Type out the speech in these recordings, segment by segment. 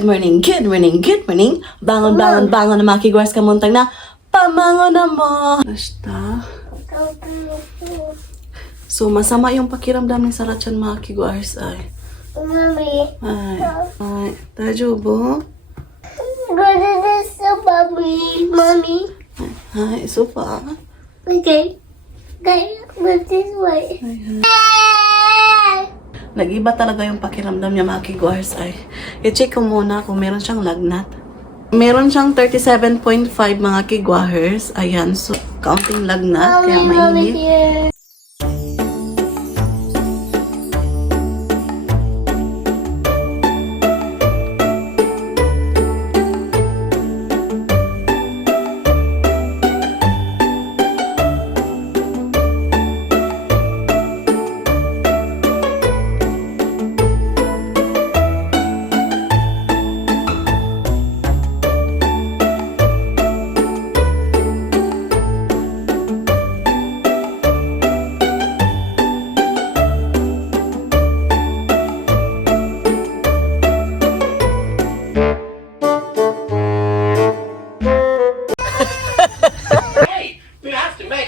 Good morning, good morning, good morning. Bangon, bangon, bangon na makigwars ka muntang na. Pamangon na mo. Basta. So, masama yung pakiramdam ni Sarachan makigwars ay. Mommy. Ay. Tajubo. Go to the sofa, Mommy. Ay, sofa. Okay. Okay, but this way. Nag-iba talaga yung pakiramdam niya makigwars ay. I-check ko muna kung meron siyang lagnat. Meron siyang 37.5 mga kigwahers. Ayan, so counting lagnat, kaya mainit. Dear.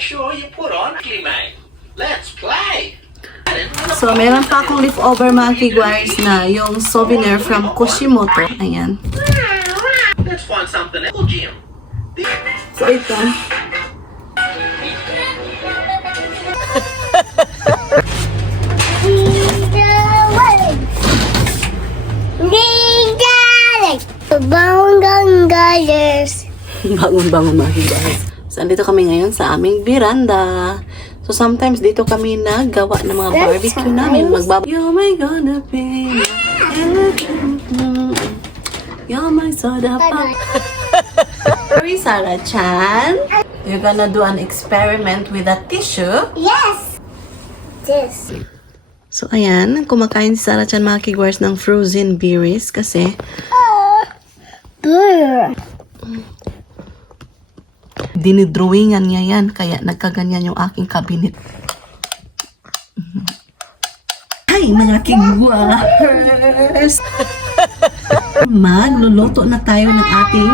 Sure you put on mate. Let's play. So, meron pa akong leftover mga kigwahers na yung souvenir from Kushimoto. Ayan. Let's find something else, Jim. So, ito. Bangon-bangon mga kigwahers. So, andito kami ngayon sa aming veranda. So, sometimes dito kami naggawa ng mga barbecue namin. You're my gonna be you're my soda pop. Sorry, Sarah-chan. You're gonna do an experiment with a tissue. Yes. This. So, ayan. Kumakain si Sarah-chan mga kigwars ng frozen berries kasi dinidrawingan niya yan, kaya nagkaganyan yung aking cabinet. Hi, mga kigwahers! Magluluto na tayo ng ating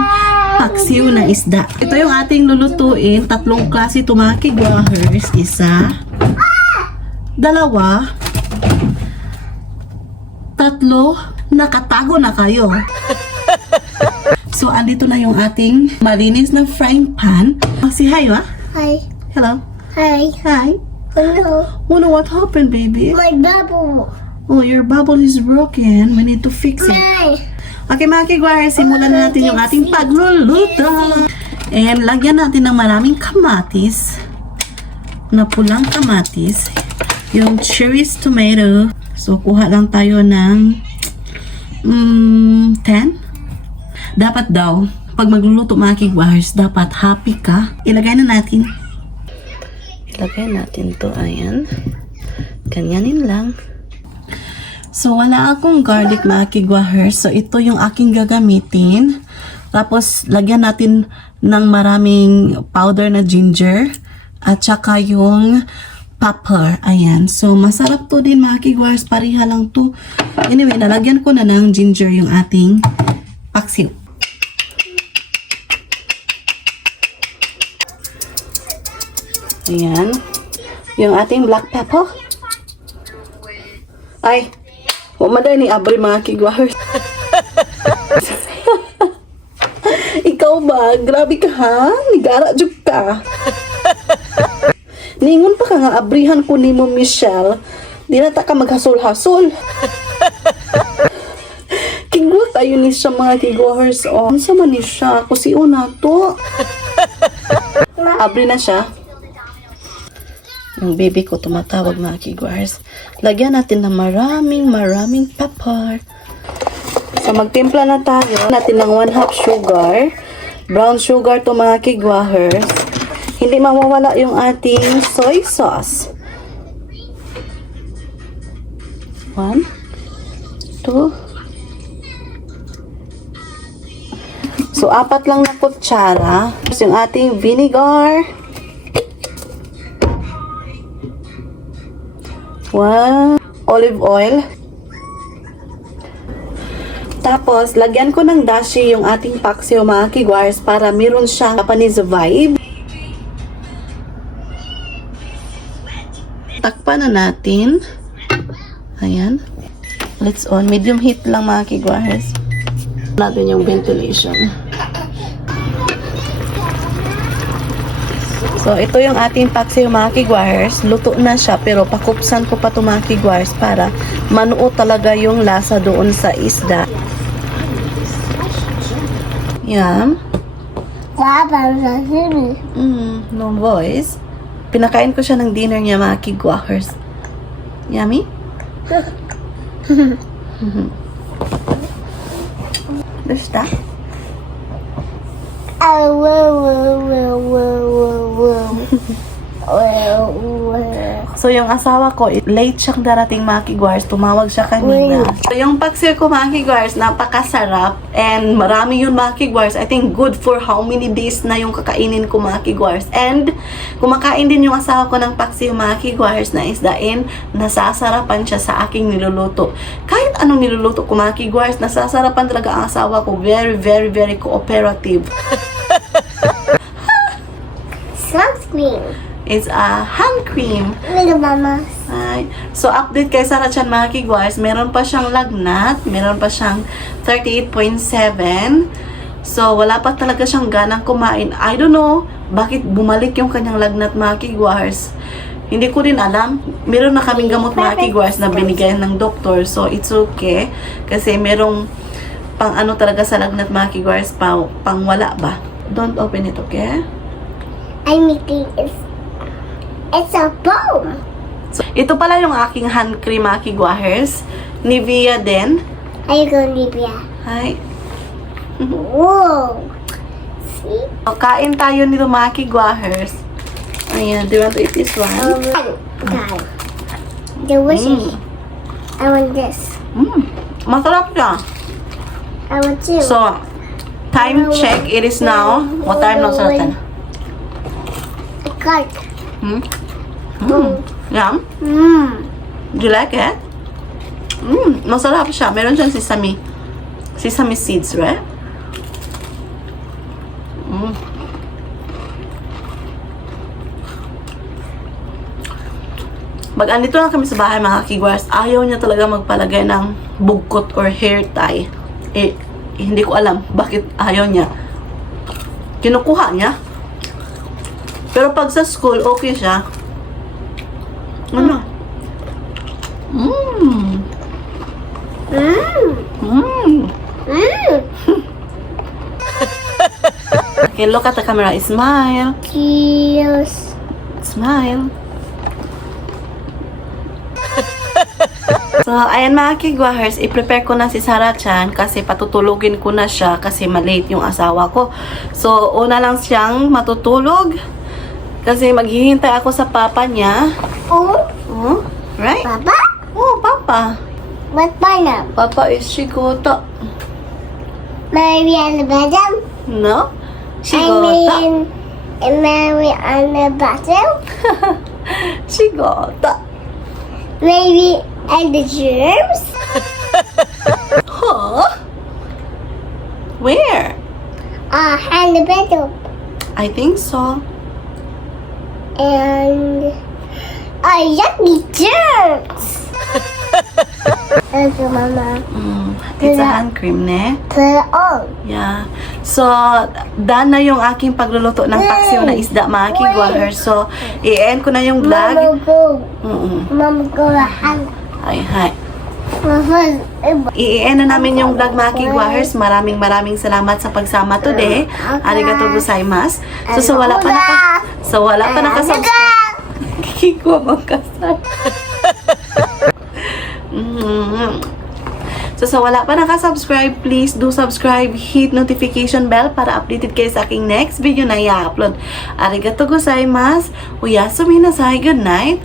paksiw na isda. Ito yung ating lulutuin. 3 klase ito mga kigwahers. 1, 2, 3. Nakatago na kayo. So, andito na yung ating malinis na frying pan. Say hi, ha? Hi. Hello? Hi. Hi? Hello. Oh no, what happened, baby? My bubble. Oh, your bubble is broken. We need to fix it. Hi. Okay, mga kigwahers, simulan na natin yung ating pagluluto. And lagyan natin ng maraming kamatis. Na pulang kamatis. Yung cherries tomato. So, kuha lang tayo ng 10. Dapat daw, pag magluluto mga kigwahers, dapat happy ka. Ilagay na natin. Ilagay natin to, ayan. Ganyanin lang. So, wala akong garlic mga kigwahers. So, ito yung aking gagamitin. Tapos, lagyan natin ng maraming powder na ginger. At saka yung pepper. Ayan. So, masarap to din mga kigwahers. Pariha lang to. Anyway, nalagyan ko na ng ginger yung ating paksiw. Ayan. Yung ating black pepper. Ay, umaday ni abri mga kigwahers. Ikaw ba? Grabe ka ha? Nigara jug ka. Ningon pa ka nga abrihan ko ni mo, Michelle. Di na ta ka maghasol-hasol. Kigwa tayo ni siya mga kigwahers. Oh, ano man ni siya? Kusiyo na to. Abri na siya. Yung baby ko tumatawag mga kigwahers. Lagyan natin ng maraming pepper. So, magtimpla na tayo. Natin ng 1/2 sugar. Brown sugar to mga kigwahers. Hindi mawawala yung ating soy sauce. 1, 2. So, 4 lang na kutsara. Tapos yung ating vinegar. 1 olive oil. Tapos, lagyan ko ng dashi yung ating paksiw mga kigwars para meron siyang Japanese vibe. Takpan na natin. Ayan. Let's on. Medium heat lang mga kigwars. Natin yung ventilation. So, ito yung ating paksiw mga kigwars. Luto na siya, pero pakupsan ko pa ito mga kigwars para manuot talaga yung lasa doon sa isda. Yan. Papa, sashimi. No voice. Pinakain ko siya ng dinner niya mga kigwars. Yummy? Basta? So, yung asawa ko, late siyang darating mga kigwars. Tumawag siya kanina. So, yung paksiw ko mga kigwars, napakasarap. And marami yun mga kigwars. I think good for how many days na yung kakainin ko mga kigwars. And kumakain din yung asawa ko ng paksiw mga kigwars na isdain. Nasasarapan siya sa aking niluluto. Kahit anong niluluto ko mga kigwars, nasasarapan talaga ang asawa ko. Very, very, very cooperative. Sunscreen. It's a hand cream. Look at mama. Ay. So, update kay Sarah Chan mga kigwars. Meron pa siyang lagnat. Meron pa siyang 38.7. So, wala pa talaga siyang ganang kumain. I don't know bakit bumalik yung kanyang lagnat mga kigwars. Hindi ko din alam. Meron na kaming gamot mga kigwars na binigay ng doktor. So, it's okay. Kasi merong pang ano talaga sa lagnat mga kigwars. Pang wala ba? Don't open it, okay? I'm making it's a bomb. So, ito pala yung aking hand cream mga kigwars. Nivea din. Are you going to be Hi. Whoa. See? So, kain tayo nito mga kigwahers. Ayan, do you want to eat this one? God. Delicious. I want this. Masarap siya. I want two. So, time check. It is now. What time na sa atin? I got. Yum. Do you like it? Masarap siya. Meron siyang sesame. Sesame seeds, right? Pag andito lang kami sa bahay mga kigwars, ayaw niya talaga magpalagay ng bugkot or hair tie. Hindi ko alam bakit ayaw niya. Kinukuha niya. Pero pag sa school, okay siya. Ano? Okay, look at the camera. Smile. Cheers. Smile. So, ayan mga kigwahers, i-prepare ko na si Sarah Chan kasi patutulugin ko na siya kasi malate yung asawa ko. So, una lang siyang matutulog kasi maghihintay ako sa papa niya. Oh, Right? Papa? Oh, papa. What banana? Papa is Shigota. Mary on the bottom? No? I Shigota. mean, Mary on the bottom? Shigota. Maybe and the germs? Huh? Where? And the bottom. I think so. And yucky germs. Okay, Mama. It's a hand cream, ne? Put it on. Yeah. So, done na yung aking pagluluto ng paksiw na isda, mga kigwahers. So, i-end ko na yung Mama vlog. go. Mama go. Ay, hi. Mama. I-end na namin yung vlog, mga kigwahers. Maraming salamat sa pagsama today. Arigatou gozaimasu. So, sa wala pa nakasubscribe. Kikwa magkasal. So, sa wala pa nakasubscribe, please do subscribe, hit notification bell para updated kayo sa aking next video na i-upload. Arigatou gozaimasu. Uyasumi nasai. Good night.